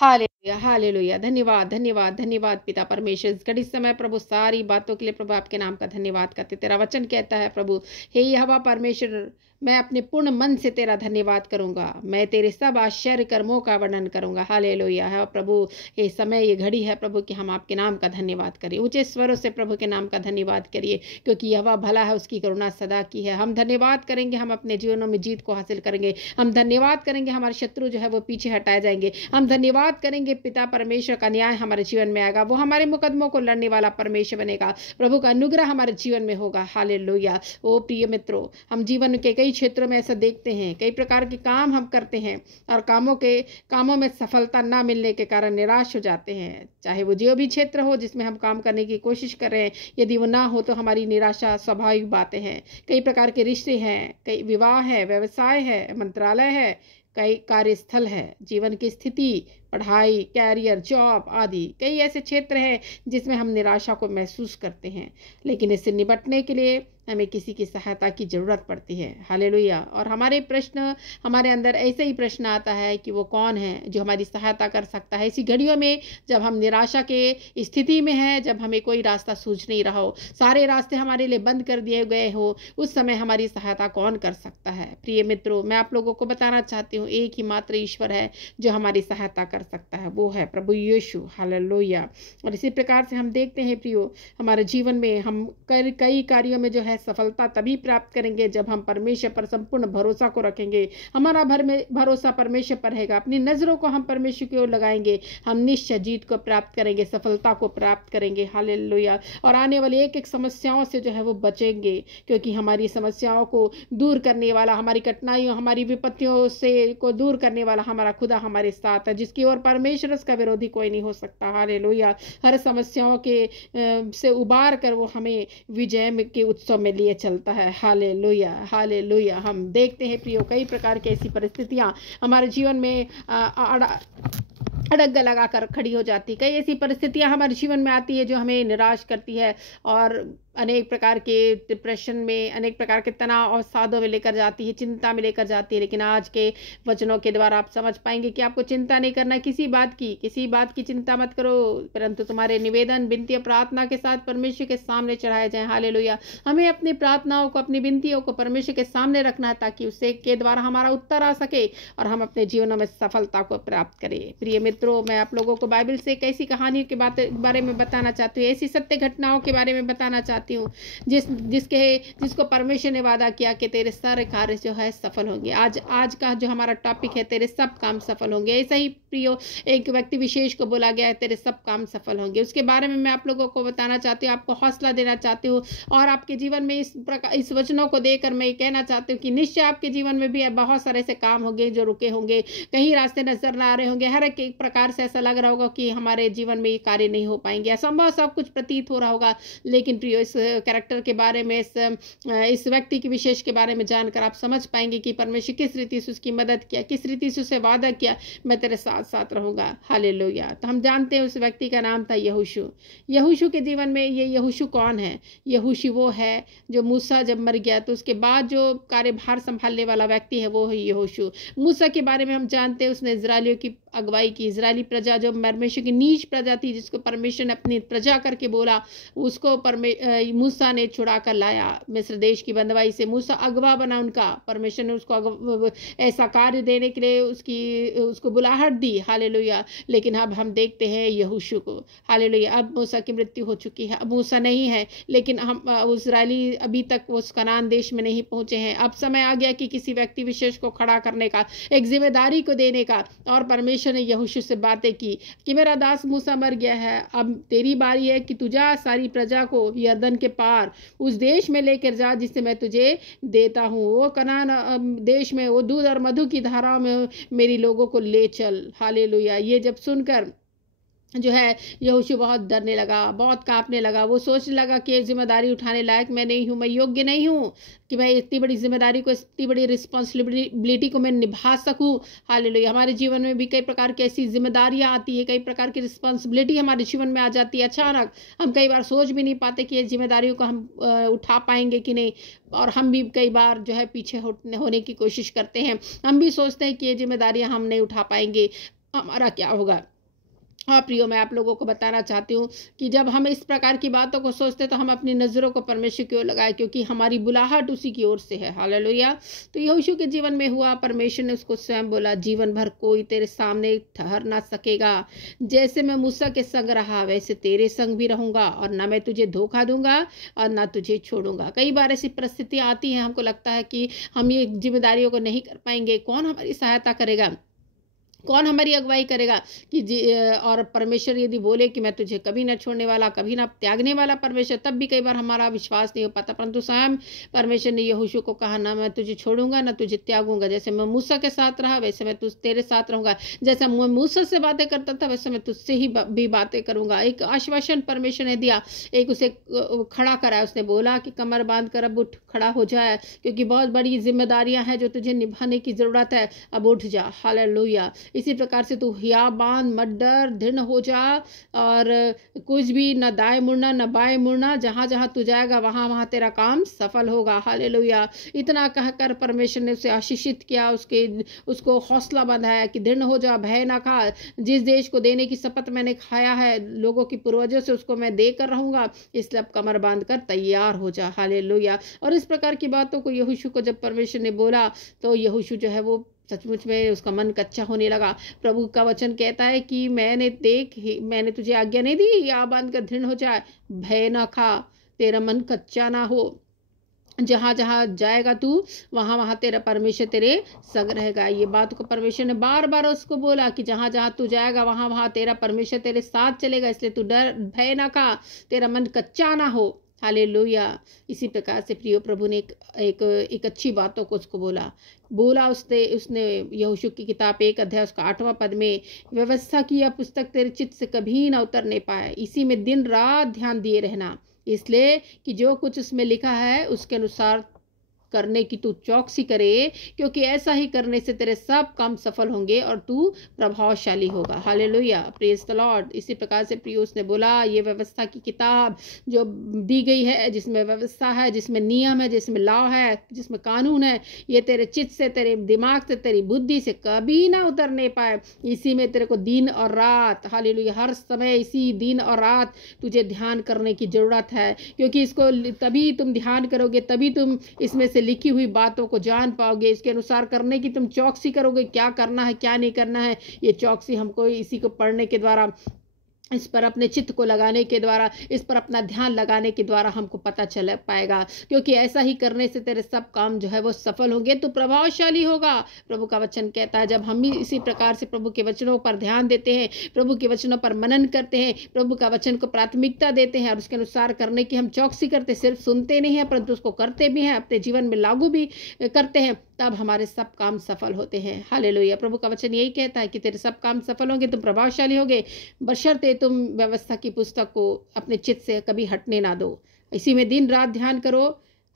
Hallelujah, hallelujah. धन्यवाद, धन्यवाद, धन्यवाद पिता परमेश्वर। इस घड़ी समय प्रभु सारी बातों के लिए प्रभु आपके नाम का धन्यवाद करते। तेरा वचन कहता है प्रभु, हे यहोवा परमेश्वर, मैं अपने पूर्ण मन से तेरा धन्यवाद करूंगा। मैं तेरे सब आश्चर्य कर्मों का वर्णन करूंगा। हालेलुया है प्रभु। ये समय, ये घड़ी है प्रभु कि हम आपके नाम का धन्यवाद करें। ऊंचे स्वरों से प्रभु के नाम का धन्यवाद करिए, क्योंकि यहोवा भला है, उसकी करुणा सदा की है। हम धन्यवाद करेंगे, हम अपने जीवनों में जीत को हासिल करेंगे। हम धन्यवाद करेंगे, हमारे शत्रु जो है वो पीछे हटाए जाएंगे। हम धन्यवाद करेंगे, पिता परमेश्वर का न्याय हमारे जीवन में आएगा। वो हमारे मुकदमों को लड़ने वाला परमेश्वर बनेगा। प्रभु का अनुग्रह हमारे जीवन में होगा। हालेलुया। ओ प्रिय मित्रों, हम जीवन के कई क्षेत्रों में ऐसा देखते हैं, कई प्रकार के काम हम करते हैं और कामों में सफलता ना मिलने के कारण निराश हो जाते हैं। चाहे वो जो भी क्षेत्र हो जिसमें हम काम करने की कोशिश कर रहे हैं, यदि वो ना हो तो हमारी निराशा स्वाभाविक बातें हैं। कई प्रकार के रिश्ते हैं, कई विवाह है, व्यवसाय है, मंत्रालय है, कई कार्यस्थल है, जीवन की स्थिति, पढ़ाई, कैरियर, जॉब आदि कई ऐसे क्षेत्र हैं जिसमें हम निराशा को महसूस करते हैं। लेकिन इससे निपटने के लिए हमें किसी की सहायता की ज़रूरत पड़ती है। हालेलुया। और हमारे अंदर ऐसे ही प्रश्न आता है कि वो कौन है जो हमारी सहायता कर सकता है। इसी घड़ियों में जब हम निराशा के स्थिति में हैं, जब हमें कोई रास्ता सूझ नहीं रहा हो, सारे रास्ते हमारे लिए बंद कर दिए गए हो, उस समय हमारी सहायता कौन कर सकता है? प्रिय मित्रों, मैं आप लोगों को बताना चाहती हूँ, एक ही मात्र ईश्वर है जो हमारी सहायता कर सकता है, वो है प्रभु यीशु। हालेलुया। और इसी प्रकार से हम देखते हैं प्रियो, हमारे जीवन में हम कई कार्यों में जो है सफलता तभी प्राप्त करेंगे जब हम परमेश्वर पर संपूर्ण भरोसा को रखेंगे। हमारा भरोसा परमेश्वर पर रहेगा। अपनी नजरों को हम परमेश्वर की ओर लगाएंगे, हम निश्चय जीत को प्राप्त करेंगे, सफलता को प्राप्त करेंगे। हालेलुया। और आने वाली एक एक समस्याओं से जो है वो बचेंगे, क्योंकि हमारी समस्याओं को दूर करने वाला, हमारी कठिनाइयों, हमारी विपत्तियों से को दूर करने वाला हमारा खुदा हमारे साथ है, जिसकी ओर परमेश्वर उसका विरोधी कोई नहीं हो सकता। हालेलुया। हर समस्याओं के से उबार कर वो हमें विजय के उत्सव में लिए चलता है। Hallelujah, hallelujah. हम देखते हैं प्रियो, कई प्रकार की ऐसी परिस्थितियां हमारे जीवन में अड़ंगा लगा कर खड़ी हो जाती। कई ऐसी परिस्थितियां हमारे जीवन में आती है जो हमें निराश करती है और अनेक प्रकार के डिप्रेशन में, अनेक प्रकार के तनाव और साधों में लेकर जाती है, चिंता में लेकर जाती है। लेकिन आज के वचनों के द्वारा आप समझ पाएंगे कि आपको चिंता नहीं करना है, किसी बात की चिंता मत करो, परंतु तुम्हारे निवेदन, विनती और प्रार्थना के साथ परमेश्वर के सामने चढ़ाए जाएं। हालेलुया। हमें अपनी प्रार्थनाओं को, अपनी विनतियों को परमेश्वर के सामने रखना है, ताकि उससे के द्वारा हमारा उत्तर आ सके और हम अपने जीवनों में सफलता को प्राप्त करें। प्रिय मित्रों, मैं आप लोगों को बाइबल से एक ऐसी कहानी के बारे में बताना चाहती हूँ, ऐसी सत्य घटनाओं के बारे में बताना चाहती हूँ जिसको परमेश्वर ने वादा किया कि तेरे सारे कार्य जो है सफल होंगे। आज का जो हमारा टॉपिक है, तेरे सब काम सफल होंगे। ऐसा ही प्रियो, एक व्यक्ति विशेष को बोला गया है, तेरे सब काम सफल होंगे। उसके बारे में मैं आप लोगों को बताना चाहती हूँ, आपको हौसला देना चाहती हूँ और आपके जीवन में इस वचनों को देकर मैं कहना चाहती हूँ कि निश्चय आपके जीवन में भी बहुत सारे ऐसे काम होंगे जो रुके होंगे, कहीं रास्ते नजर ना आ रहे होंगे, हर एक प्रकार से ऐसा लग रहा होगा कि हमारे जीवन में ये कार्य नहीं हो पाएंगे, असंभव सब कुछ प्रतीत हो रहा होगा। लेकिन प्रियो, इस कैरेक्टर के बारे में, इस व्यक्ति के विशेष के बारे में जानकर आप समझ पाएंगे कि परमेश्वर किस रीति से उसकी मदद किया, किस रीति से उसे वादा किया, मैं तेरे साथ साथ रहूंगा। हालेलुया। तो हम जानते हैं उस व्यक्ति का नाम था यहोशू। यहोशू के जीवन में ये यहोशू कौन है? यहोशू वो है जो मूसा जब मर गया तो उसके बाद जो कार्यभार संभालने वाला व्यक्ति है, वो है यहोशू। मूसा के बारे में हम जानते हैं, उसने इजरायलियों की अगुवाई की। इजरायली प्रजा जो परमेश्वर की नीच प्रजा थी, जिसको परमेश्वर ने अपनी प्रजा करके बोला, उसको मूसा ने छुड़ा कर लाया मिस्र देश की बंदवाई से। मूसा अगवा बना उनका। परमेश्वर ने उसको ऐसा कार्य देने के लिए उसको बुलाहट दी। हालेलुया। लेकिन अब हम देखते हैं यहोशू को। हालेलुया। अब मूसा की मृत्यु हो चुकी है, अब मूसा नहीं है, लेकिन हम इजरायली अभी तक उस कनान देश में नहीं पहुंचे हैं। अब समय आ गया कि किसी व्यक्ति विशेष को खड़ा करने का, एक जिम्मेदारी को देने का। और परमेश्वर ने यहोशू से बातें की कि मेरा दास मूसा मर गया है, अब तेरी बारी है कि तू जा, सारी प्रजा को यरदन के पार उस देश में लेकर जा जिसे मैं तुझे देता हूँ। वो कनान देश में, वो दूध और मधु की धाराओं में मेरी लोगों को ले चल। हालेलुया। ये जब सुनकर जो है यहोशू बहुत डरने लगा, बहुत कांपने लगा। वो सोचने लगा कि ये जिम्मेदारी उठाने लायक मैं नहीं हूँ, मैं योग्य नहीं हूँ कि मैं इतनी बड़ी जिम्मेदारी को, इतनी बड़ी रिस्पॉन्सिबिलिटी को मैं निभा सकूँ। हालेलुया। हमारे जीवन में भी कई प्रकार की ऐसी जिम्मेदारियाँ आती है, कई प्रकार की रिस्पॉन्सिबिलिटी हमारे जीवन में आ जाती है अचानक। हम कई बार सोच भी नहीं पाते कि ये जिम्मेदारियों को हम उठा पाएंगे कि नहीं, और हम भी कई बार जो है पीछे होने की कोशिश करते हैं। हम भी सोचते हैं कि ये जिम्मेदारियाँ हम नहीं उठा पाएंगे। हमारा क्या होगा। हाँ प्रियो, मैं आप लोगों को बताना चाहती हूँ कि जब हम इस प्रकार की बातों को सोचते तो हम अपनी नज़रों को परमेश्वर की ओर लगाए, क्योंकि हमारी बुलाहट उसी की ओर से है। हालेलुया। तो यहोशू के जीवन में हुआ, परमेश्वर ने उसको स्वयं बोला, जीवन भर कोई तेरे सामने ठहर ना सकेगा। जैसे मैं मूसा के संग रहा वैसे तेरे संग भी रहूंगा, और ना मैं तुझे धोखा दूंगा और ना तुझे छोड़ूंगा। कई बार ऐसी परिस्थितियां आती हैं, हमको लगता है कि हम ये जिम्मेदारियों को नहीं कर पाएंगे, कौन हमारी सहायता करेगा, कौन हमारी अगुवाई करेगा कि और परमेश्वर यदि बोले कि मैं तुझे कभी ना छोड़ने वाला, कभी ना त्यागने वाला परमेश्वर, तब भी कई बार हमारा विश्वास नहीं हो पाता। परंतु स्वयं परमेश्वर ने यहोशू को कहा, ना मैं तुझे छोड़ूंगा ना तुझे त्यागूंगा। जैसे मैं मूसा के साथ रहा वैसे मैं तुझ तेरे साथ रहूंगा, जैसा मैं मूसा से बातें करता था वैसे मैं तुझसे ही भी बातें करूंगा। एक आश्वासन परमेश्वर ने दिया, एक उसे खड़ा कराया। उसने बोला कि कमर बांध कर अब उठ खड़ा हो जाए, क्योंकि बहुत बड़ी जिम्मेदारियां हैं जो तुझे निभाने की जरूरत है, अब उठ जा। हालेलुया। इसी प्रकार से तू हियाबान मत डर, दृढ़ हो जा, और कुछ भी न दाएं मुड़ना न बाएं मुड़ना, जहां जहां तू जाएगा वहां वहां तेरा काम सफल होगा। हालेलुया। इतना कहकर परमेश्वर ने उसे आशीषित किया, उसको हौसला बंधाया कि दृढ़ हो जा, भय ना खा, जिस देश को देने की शपथ मैंने खाया है लोगों की पूर्वजों से, उसको मैं देकर रहूंगा, इसलिए अब कमर बांध कर तैयार हो जा। हालेलुया। और इस प्रकार की बातों को यहोशू को जब परमेश्वर ने बोला तो यहोशू जो है वो सचमुच में उसका मन कच्चा होने लगा। प्रभु का वचन कहता है कि मैंने तुझे आज्ञा नहीं दी, या बांध कर दृढ़ हो जाए, भय ना खा, तेरा मन कच्चा ना हो। जहां जहां जाएगा तू वहां वहां तेरा परमेश्वर तेरे संग रहेगा। ये बात को परमेश्वर ने बार बार उसको बोला कि जहां जहां तू जाएगा वहां वहां तेरा परमेश्वर तेरे साथ चलेगा, इसलिए तू डर भय ना खा, तेरा मन कच्चा ना हो। हालेलुया। इसी प्रकार से प्रियो, प्रभु ने एक अच्छी बातों को उसको बोला उसने यहोशू की किताब 1 अध्याय उसका 8वां पद में, व्यवस्था की यह पुस्तक तेरे चित्त से कभी ना उतरने पाए, इसी में दिन रात ध्यान दिए रहना, इसलिए कि जो कुछ उसमें लिखा है उसके अनुसार करने की तू चौकसी करे, क्योंकि ऐसा ही करने से तेरे सब काम सफल होंगे और तू प्रभावशाली होगा। हालेलुया। Praise the Lord. इसी प्रकार से प्रियो उसने बोला, ये व्यवस्था की किताब जो दी गई है, जिसमें व्यवस्था है, जिसमें नियम है, जिसमें लॉ है, जिसमें कानून है, ये तेरे चित्त से, तेरे दिमाग से, तेरी बुद्धि से कभी ना उतरने पाए। इसी में तेरे को दिन और रात, हालेलुया, हर समय इसी दिन और रात तुझे ध्यान करने की जरूरत है, क्योंकि इसको तभी तुम ध्यान करोगे, तभी तुम इसमें से लिखी हुई बातों को जान पाओगे, इसके अनुसार करने की तुम चौकसी करोगे, क्या करना है क्या नहीं करना है। ये चौकसी हमको इसी को पढ़ने के द्वारा, इस पर अपने चित्त को लगाने के द्वारा, इस पर अपना ध्यान लगाने के द्वारा हमको पता चल पाएगा, क्योंकि ऐसा ही करने से तेरे सब काम जो है वो सफल होंगे, तो प्रभावशाली होगा। प्रभु का वचन कहता है, जब हम भी इसी प्रकार से प्रभु के वचनों पर ध्यान देते हैं, प्रभु के वचनों पर मनन करते हैं, प्रभु का वचन को प्राथमिकता देते हैं और उसके अनुसार करने की हम चौकसी करते, सिर्फ सुनते नहीं हैं परंतु उसको करते भी हैं, अपने जीवन में लागू भी करते हैं, तब हमारे सब काम सफल होते हैं। हालेलुया। प्रभु का वचन यही कहता है कि तेरे सब काम सफल होंगे, तुम प्रभावशाली होगे, बशर्ते तुम व्यवस्था की पुस्तक को अपने चित्त से कभी हटने ना दो, इसी में दिन रात ध्यान करो।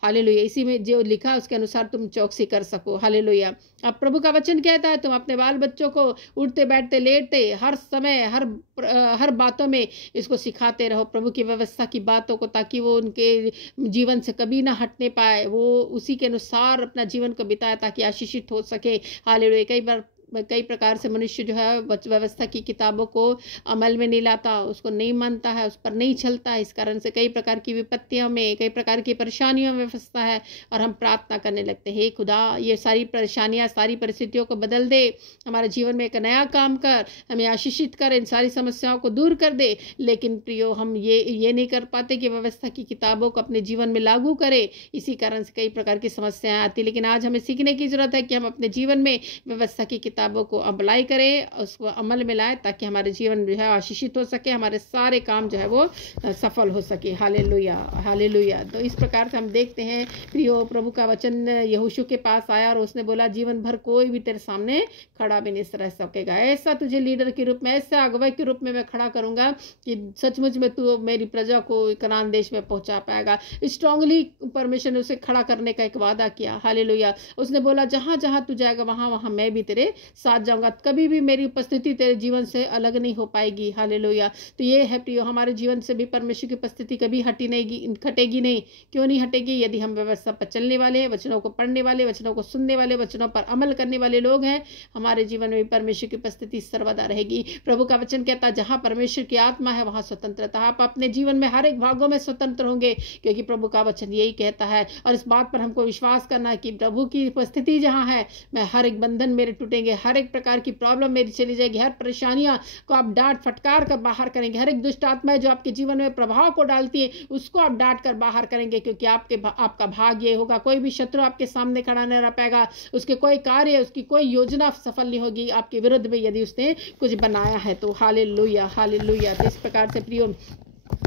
हालेलुया। इसी में जो लिखा है उसके अनुसार तुम चौकसी कर सको। हालेलुया। अब प्रभु का वचन कहता है, तुम अपने बाल बच्चों को उठते बैठते लेटते हर समय हर बातों में इसको सिखाते रहो, प्रभु की व्यवस्था की बातों को, ताकि वो उनके जीवन से कभी ना हटने पाए, वो उसी के अनुसार अपना जीवन को बिताए ताकि आशीषित हो सके। हालेलुया। कई प्रकार से मनुष्य जो है व्यवस्था की किताबों को अमल में नहीं लाता, उसको नहीं मानता है, उस पर नहीं चलता है, इस कारण से कई प्रकार की विपत्तियों में, कई प्रकार की परेशानियों में फंसता है, और हम प्रार्थना करने लगते हैं, हे खुदा ये सारी परेशानियां, सारी परिस्थितियों को बदल दे, हमारे जीवन में एक नया काम कर, हमें आशीषित कर, इन सारी समस्याओं को दूर कर दे। लेकिन प्रियो, हम ये नहीं कर पाते कि व्यवस्था की किताबों को अपने जीवन में लागू करें, इसी कारण से कई प्रकार की समस्याएं आती। लेकिन आज हमें सीखने की जरूरत है कि हम अपने जीवन में व्यवस्था की किताबों को अप्लाई करें, उसको अमल में लाएं, ताकि हमारे जीवन जो है आशीषित हो सके, हमारे सारे काम जो है वो सफल हो सके। हालेलुया। हालेलुया। तो इस प्रकार से हम देखते हैं प्रियो, प्रभु का वचन यहोशू के पास आया और उसने बोला, जीवन भर कोई भी तेरे सामने खड़ा भी नहीं रह सकेगा, ऐसा तुझे लीडर के रूप में, ऐसा अगुवाई के रूप में मैं खड़ा करूंगा कि सचमुच में तू मेरी प्रजा को कनान देश में पहुंचा पाएगा। स्ट्रांगली परमेश्वर ने उसे खड़ा करने का एक वादा किया। हालेलुया। उसने बोला, जहां जहां तू जाएगा वहां वहां मैं भी तेरे साथ जाऊंगा, कभी भी मेरी उपस्थिति तेरे जीवन से अलग नहीं हो पाएगी। हालेलुया। तो ये है प्रियो, हमारे जीवन से भी परमेश्वर की उपस्थिति कभी हटेगी नहीं। क्यों नहीं हटेगी? यदि हम व्यवस्था पर चलने वाले हैं, वचनों को पढ़ने वाले, वचनों को सुनने वाले, वचनों पर अमल करने वाले लोग हैं, हमारे जीवन में भी परमेश्वर की उपस्थिति सर्वदा रहेगी। प्रभु का वचन कहता है जहां परमेश्वर की आत्मा है वहां स्वतंत्रता। आप अपने जीवन में हर एक भागों में स्वतंत्र होंगे, क्योंकि प्रभु का वचन यही कहता है। और इस बात पर हमको विश्वास करना है कि प्रभु की उपस्थिति जहां है, मैं हर एक बंधन मेरे टूटेंगे, हर एक प्रकार की प्रॉब्लम मेरी चली जाएगी, हर परेशानियां को आप डांट फटकार कर बाहर करेंगे, हर एक दुष्ट आत्मा जो आपके जीवन में प्रभाव को डालती है उसको आप डांट कर बाहर करेंगे, क्योंकि आपका भाग ये होगा, कोई भी शत्रु आपके सामने खड़ा नहीं रह पाएगा, उसके कोई कार्य, उसकी कोई योजना सफल नहीं होगी आपके विरुद्ध में, यदि उसने कुछ बनाया है तो। Hallelujah, hallelujah. तो इस प्रकार से प्रियो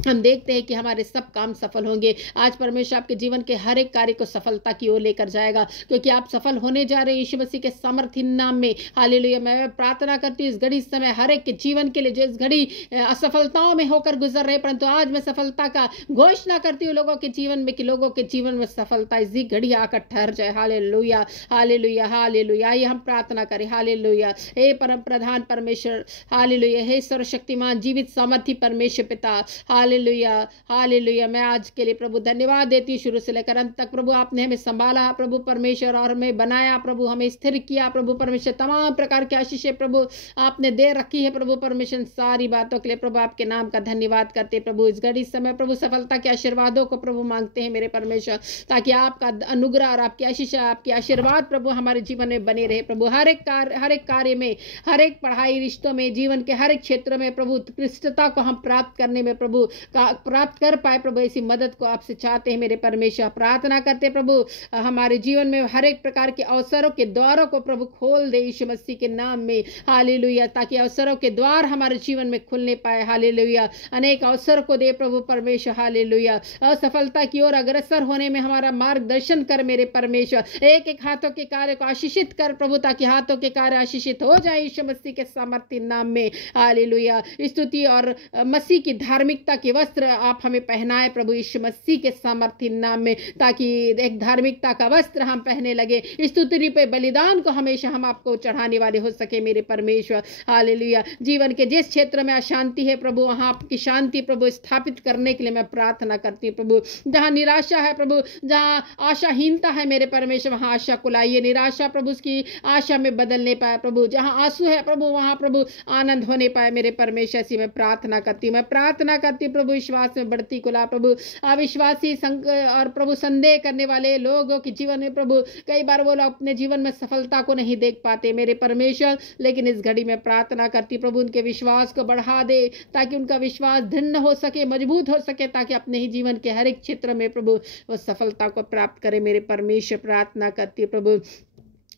हम देखते हैं कि हमारे सब काम सफल होंगे। आज परमेश्वर आपके जीवन के हर एक कार्य को सफलता की ओर लेकर जाएगा, क्योंकि आप सफल होने जा रहे हैं यीशु मसीह के सामर्थ्य नाम में। हालेलुया। मैं प्रार्थना करती हूँ इस घड़ी समय हर एक के जीवन के लिए, जो इस घड़ी असफलताओं में होकर गुजर रहे, परंतु आज मैं सफलता का घोषणा करती हूँ लोगों के जीवन में, कि लोगों के जीवन में सफलता इसी घड़ी आकर ठहर जाए। Hallelujah, hallelujah, hallelujah. आइए हम प्रार्थना करें। हालेलुया। हे परम प्रधान परमेश्वर, हालेलुया। हे सर्वशक्तिमान जीवित सामर्थ्य परमेश्वर पिता, हालेलुया, हालेलुया। मैं आज के लिए प्रभु धन्यवाद देती हूँ, शुरू से लेकर अंत तक प्रभु आपने हमें संभाला प्रभु परमेश्वर, और हमें बनाया प्रभु, हमें स्थिर किया प्रभु परमेश्वर। तमाम प्रकार की आशीषें प्रभु आपने दे रखी है प्रभु परमेश्वर। सारी बातों के लिए प्रभु आपके नाम का धन्यवाद करते प्रभु। इस घड़ी समय प्रभु सफलता के आशीर्वादों को प्रभु मांगते हैं मेरे परमेश्वर, ताकि आपका अनुग्रह और आपकी आशीष, आपके आशीर्वाद प्रभु हमारे जीवन में बने रहे प्रभु। हर एक कार्य में, हर एक पढ़ाई, रिश्तों में, जीवन के हर एक क्षेत्र में प्रभु उत्कृष्टता को हम प्राप्त करने में प्रभु प्राप्त कर पाए प्रभु, ऐसी मदद को आपसे चाहते हैं मेरे परमेश्वर। प्रार्थना करते प्रभु हमारे जीवन में हर एक प्रकार के अवसरों के द्वारों को प्रभु खोल दे यीशु मसीह के नाम में। हालेलुया। ताकि अवसरों के द्वार हमारे जीवन में खुलने पाए। हालेलुया। अनेक अवसर को दे प्रभु परमेश्वर। हालेलुया। असफलता की ओर अग्रसर होने में हमारा मार्गदर्शन कर मेरे परमेश्वर। एक एक हाथों के कार्य को आशीषित कर प्रभु, ताकि हाथों के कार्य आशीषित हो जाए यीशु मसीह के सामर्थ्य नाम में। हालेलुया। स्तुति और मसीह की धार्मिकता के वस्त्र आप हमें पहनाए प्रभु यीशु मसीह के सामर्थ्य नाम में, ताकि एक धार्मिकता का वस्त्र हम पहने लगे। स्तुति पे बलिदान को हमेशा हम आपको चढ़ाने वाले हो सके मेरे परमेश्वर। हालेलुया। जीवन के जिस क्षेत्र में अशांति है प्रभु, वहां आपकी शांति प्रभु स्थापित करने के लिए मैं प्रार्थना करती हूँ प्रभु। जहां निराशा है प्रभु, जहां आशाहीनता है मेरे परमेश्वर, वहां आशा को लाइए। निराशा प्रभु उसकी आशा में बदलने पाए प्रभु। जहां आंसू है प्रभु, वहां प्रभु आनंद होने पाए मेरे परमेश्वर। ऐसी मैं प्रार्थना करती हूँ। मैं प्रार्थना करती हूँ प्रभु विश्वास में बढ़ती कुला प्रभु। अविश्वासी और प्रभु संदेह करने वाले लोगों के जीवन में प्रभु, कई बार वो लोग अपने जीवन में सफलता को नहीं देख पाते मेरे परमेश्वर, लेकिन इस घड़ी में प्रार्थना करती प्रभु उनके विश्वास को बढ़ा दे, ताकि उनका विश्वास दृढ़ हो सके, मजबूत हो सके, ताकि अपने ही जीवन के हर एक क्षेत्र में प्रभु वो सफलता को प्राप्त करे मेरे परमेश्वर। प्रार्थना करती है प्रभु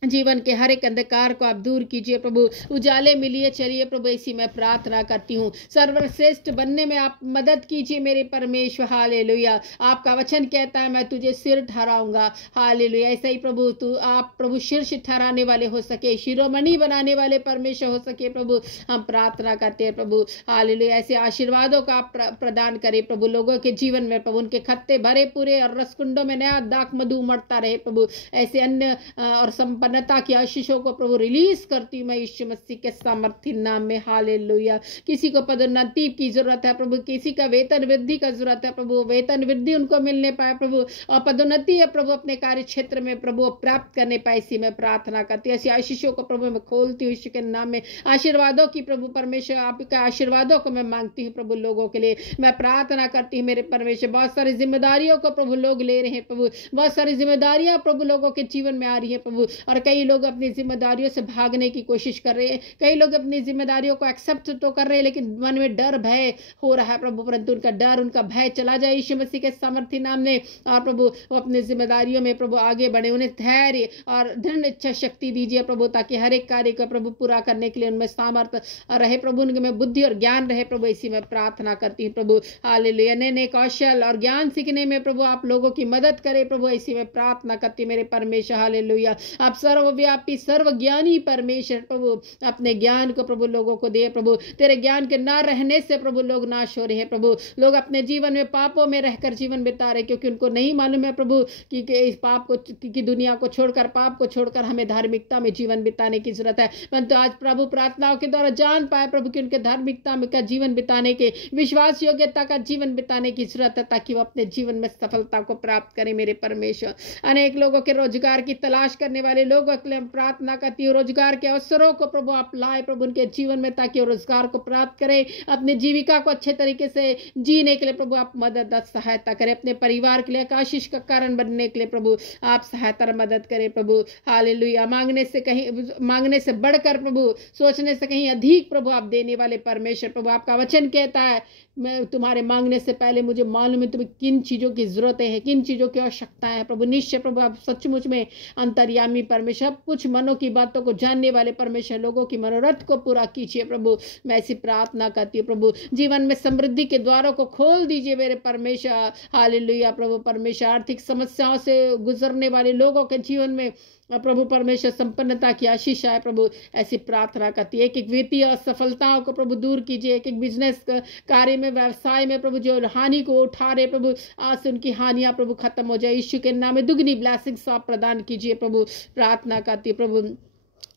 जीवन के हर एक अंधकार को आप दूर कीजिए प्रभु, उजाले मिलिए चलिए प्रभु, ऐसी मैं प्रार्थना करती हूँ। सर्वश्रेष्ठ बनने में आप मदद कीजिए मेरे परमेश्वर। हालेलुया। आपका वचन कहता है मैं तुझे सिर ठहराऊंगा। हालेलुया। ऐसा ही प्रभु आप प्रभु शीर्ष ठहराने वाले हो सके, शिरोमणि बनाने वाले परमेश्वर हो सके प्रभु, हम प्रार्थना करते हैं प्रभु। हालेलुया। ऐसे आशीर्वादों का आप प्रदान करें प्रभु लोगों के जीवन में प्रभु, उनके खत्ते भरे पूरे और रसकुंडों में नया दाख मधु उमड़ता रहे प्रभु। ऐसे अन्य और संपन्नता की आशीषों को प्रभु रिलीज करती हूँ मैं यीशु मसीह के सामर्थ्य नाम में। हालेलुया। किसी को पदोन्नति की जरूरत है प्रभु, किसी का वेतन वृद्धि का जरूरत है प्रभु, वेतन वृद्धि उनको मिलने पाए प्रभु, और पदोन्नति है प्रभु अपने कार्य क्षेत्र में प्रभु प्राप्त करने पाए, इसी में प्रार्थना करती हूँ। ऐसी आशीषों को प्रभु मैं खोलती हूँ यीशु के नाम में। आशीर्वादों की प्रभु परमेश्वर, आपका आशीर्वादों को मैं मांगती हूँ प्रभु लोगों के लिए। मैं प्रार्थना करती हूँ मेरे परमेश्वर। बहुत सारी जिम्मेदारियों को प्रभु लोग ले रहे हैं प्रभु, बहुत सारी जिम्मेदारियां प्रभु लोगों के जीवन में आ रही है प्रभु, और कई लोग अपनी जिम्मेदारियों से भागने की कोशिश कर रहे हैं। कई लोग अपनी जिम्मेदारियों को एक्सेप्ट तो कर रहे हैं, लेकिन मन में डर भय हो रहा है प्रभु, परंतु उनका डर, उनका भय चला जाए यीशु मसीह के सामर्थ्य नाम में। और प्रभु वो अपनी जिम्मेदारियों में प्रभु आगे बढ़े, उन्हें धैर्य और दृढ़ इच्छा शक्ति दीजिए प्रभु, ताकि हर एक कार्य को प्रभु पूरा करने के लिए उनमें सामर्थ्य रहे प्रभु, उनमें बुद्धि और ज्ञान रहे प्रभु, इसी में प्रार्थना करती हूँ प्रभु। हालेलुया। नए कौशल और ज्ञान सीखने में प्रभु आप लोगों की मदद करें प्रभु, इसी में प्रार्थना करती हूँ मेरे परमेश्वर। हालेलुया। आप सर्वव्यापी सर्वज्ञानी परमेश्वर प्रभु अपने ज्ञान को प्रभु लोगों को दे प्रभु। तेरे ज्ञान के ना रहने से प्रभु लोग नाश हो रहे हैं प्रभु। लोग अपने जीवन में पापों में रहकर जीवन बिता रहे, क्योंकि उनको नहीं मालूम है प्रभु कि इस पाप को की दुनिया को छोड़कर, पाप को छोड़कर हमें धार्मिकता में जीवन बिताने की जरूरत है। परंतु आज प्रभु प्रार्थनाओं के द्वारा जान पाए प्रभु कि उनके धार्मिकता में का जीवन बिताने के, विश्वास योग्यता का जीवन बिताने की जरूरत है, ताकि वो अपने जीवन में सफलता को प्राप्त करें मेरे परमेश्वर। अनेक लोगों के रोजगार की तलाश करने वाले लोगों के लिए प्रार्थना करती हूँ, रोजगार के अवसरों को प्रभु आप लाए प्रभु उनके जीवन में, ताकि वो रोजगार को प्राप्त करें, अपनी जीविका को अच्छे तरीके से जीने के लिए प्रभु आप मदद सहायता करें, अपने परिवार के लिए आशीष का कारण बनने के लिए प्रभु आप सहायता और मदद करें प्रभु। हालेलुया। मांगने से बढ़कर प्रभु, सोचने से कहीं अधिक प्रभु आप देने वाले परमेश्वर प्रभु। आपका वचन कहता है मैं तुम्हारे मांगने से पहले मुझे मालूम है तुम्हें किन चीज़ों की ज़रूरतें हैं, किन चीज़ों की आवश्यकताएं हैं प्रभु। निश्चय प्रभु आप सचमुच में अंतर्यामी परमेश्वर, कुछ मनों की बातों को जानने वाले परमेश्वर, लोगों की मनोरथ को पूरा कीजिए प्रभु। मैं ऐसी प्रार्थना करती हूँ प्रभु, जीवन में समृद्धि के द्वारों को खोल दीजिए मेरे परमेश्वर। हालेलुया प्रभु परमेश्वर, आर्थिक समस्याओं से गुजरने वाले लोगों के जीवन में प्रभु परमेश्वर संपन्नता की आशीष आए प्रभु। ऐसी प्रार्थना करती है। एक एक वित्तीय असफलताओं को प्रभु दूर कीजिए, एक एक बिजनेस कार्य में, व्यवसाय में प्रभु जो हानि को उठा रहे प्रभु, आज से उनकी हानियां प्रभु खत्म हो जाए। यीशु के नाम में दुगनी ब्लेसिंग्स आप प्रदान कीजिए प्रभु। प्रार्थना करती है प्रभु,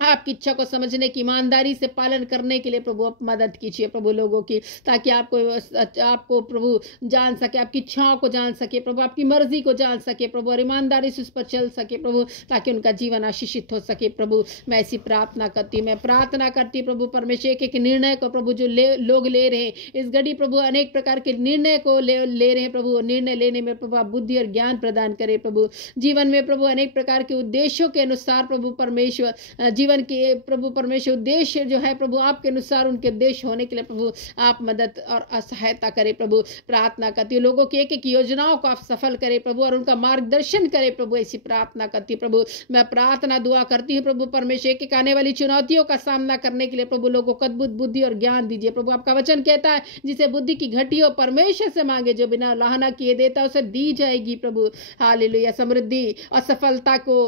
आपकी इच्छा को समझने की, ईमानदारी से पालन करने के लिए प्रभु आप मदद कीजिए प्रभु लोगों की, ताकि आपको प्रभु जान सके, आपकी इच्छाओं को जान सके प्रभु, आपकी मर्जी को जान सके प्रभु, और ईमानदारी से उस पर चल सके प्रभु, ताकि उनका जीवन आशीषित हो सके प्रभु। मैं ऐसी प्रार्थना करती हूँ। मैं प्रार्थना करती प्रभु परमेश्वर, एक एक निर्णय को प्रभु जो लोग ले रहे हैं इस घड़ी प्रभु, अनेक प्रकार के निर्णय को ले रहे हैं प्रभु। निर्णय लेने में प्रभु आप बुद्धि और ज्ञान प्रदान करें प्रभु। जीवन में प्रभु अनेक प्रकार के उद्देश्यों के अनुसार प्रभु परमेश्वर, जीवन के प्रभु परमेश्वर उद्देश्य जो है प्रभु आपके अनुसार उनके उद्देश्य होने के लिए प्रभु आप मदद और सहायता करें प्रभु। प्रार्थना करती हूँ लोगों की एक एक योजनाओं को आप सफल करें प्रभु, और उनका मार्गदर्शन करें प्रभु। ऐसी प्रार्थना करती हूँ प्रभु। मैं प्रार्थना दुआ करती हूँ प्रभु परमेश्वर, एक एक आने वाली चुनौतियों का सामना करने के लिए प्रभु लोगों को अद्भुत बुद्धि और ज्ञान दीजिए प्रभु। आपका वचन कहता है जिसे बुद्धि की घटी हो परमेश्वर से मांगे, जो बिना लाहना किए देता उसे दी जाएगी प्रभु। हालेलुया। समृद्धि और सफलता को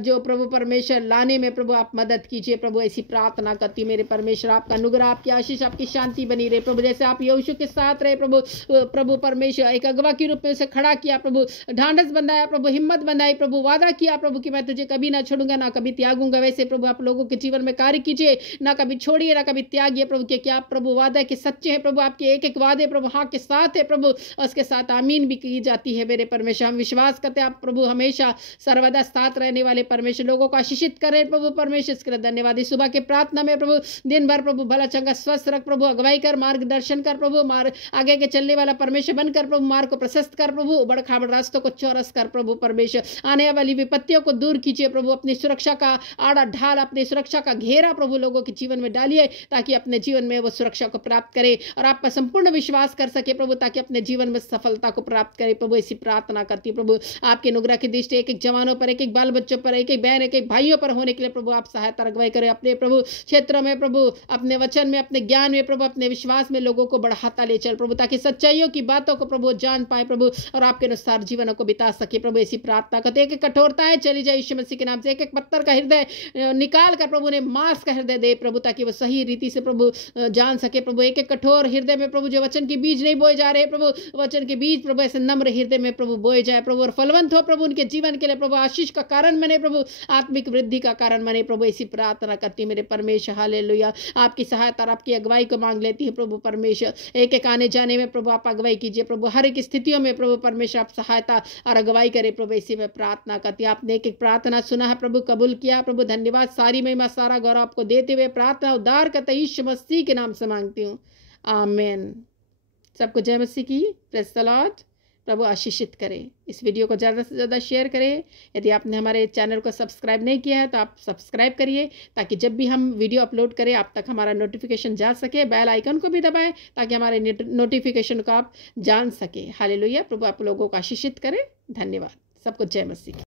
जो प्रभु परमेश्वर लाने में प्रभु आप मदद कीजिए प्रभु। ऐसी प्रार्थना करती मेरे परमेश्वर, आपका अनुग्रह, आपकी आशीष, आपकी शांति बनी रहे प्रभु। जैसे आप यहोशू के साथ रहे प्रभु परमेश्वर, एक अगवा के रूप में उसे खड़ा किया प्रभु, ढांढस बंधाया प्रभु, हिम्मत बंधाई प्रभु, वादा किया प्रभु कि मैं तुझे कभी ना छोड़ूंगा ना कभी त्यागूंगा। वैसे प्रभु आप लोगों के जीवन में कार्य कीजिए, ना कभी छोड़िए ना कभी त्यागिए प्रभु। कि आप प्रभु वादा के सच्चे हैं प्रभु, आपके एक एक वादे प्रभु हाँ के साथ है प्रभु, उसके साथ आमीन भी की जाती है मेरे परमेश्वर। हम विश्वास करते हैं आप प्रभु हमेशा सर्वदा साथ रहने वाले परमेश्वर, लोगों को आशीषित करें प्रभु परमेश्वर। इसके लिए धन्यवाद। इस सुबह के प्रार्थना में प्रभु दिन भर प्रभु भला चंगा स्वस्थ रख प्रभु, अगुवाई कर, मार्गदर्शन कर प्रभु, आगे के चलने वाला परमेश्वर बनकर प्रभु, मार्ग को प्रशस्त कर प्रभु, बड़ खाबड़ रास्तों को चौरस कर प्रभु परमेश्वर। आने वाली विपत्तियों को दूर कीजिए प्रभु, अपनी सुरक्षा का आड़ा ढाल, अपनी सुरक्षा का घेरा प्रभु लोगों के जीवन में डालिए, ताकि अपने जीवन में वो सुरक्षा को प्राप्त करे और आप पर संपूर्ण विश्वास कर सके प्रभु, ताकि अपने जीवन में सफलता को प्राप्त करे प्रभु। ऐसी प्रार्थना करती प्रभु। आपके अनुग्रह की दृष्टि एक एक जवानों पर, एक एक बाल बच्चों पर, एक एक बहन, एक एक भाइयों पर होने के लिए प्रभु आप सहायता अगुवाई करें। अपने प्रभु क्षेत्रों में प्रभु, अपने वचन में, अपने ज्ञान में प्रभु, अपने विश्वास में लोगों को बढ़ाता ले चल प्रभु, ताकि सच्चाइयों की बातों को प्रभु जान पाए प्रभु, और आपके अनुसार जीवनों को बिता सके प्रभु। ऐसी प्रार्थना करते एक एक कठोरताएं चली जाए यीशु मसीह के नाम से। एक एक पत्थर का हृदय निकाल कर प्रभु ने मांस का हृदय दे प्रभु, ताकि वो सही रीति से प्रभु जान सके प्रभु। एक एक कठोर हृदय में प्रभु जो वचन के बीज नहीं बोए जा रहे प्रभु, वचन के बीज प्रभु ऐसे नम्र हृदय में प्रभु बोए जाए प्रभु, और फलवंत हो प्रभु, उनके जीवन के लिए प्रभु आशीष का कारण बने प्रभु, आत्मिक वृद्धि का कारण बने प्रभु। ऐसी प्रार्थना करती मेरे परमेश्वर। हालेलुया। आपकी सहायता और आपकी अगुवाई को मांग लेती है प्रभु परमेश्वर। एक एक आने जाने में प्रभु आप अगुवाई कीजिए प्रभु, हर एक स्थितियों में प्रभु परमेश्वर आप सहायता और अगुवाई करें प्रभु। इसी में प्रार्थना करती है। आपने एक एक प्रार्थना सुना है प्रभु, कबूल किया प्रभु। धन्यवाद। सारी महिमा सारा गौरव आपको देते हुए प्रार्थना उद्धार करते यीशु मसीह के नाम से मांगती हूँ, आमीन। सबको जय मसीह की। Praise the Lord. प्रभु आशीषित करें। इस वीडियो को ज़्यादा से ज़्यादा शेयर करें। यदि आपने हमारे चैनल को सब्सक्राइब नहीं किया है तो आप सब्सक्राइब करिए, ताकि जब भी हम वीडियो अपलोड करें आप तक हमारा नोटिफिकेशन जा सके। बेल आइकन को भी दबाएं, ताकि हमारे नोटिफिकेशन को आप जान सके। हालेलुया। प्रभु आप लोगों को आशीषित करें। धन्यवाद। सबको जय मसीह।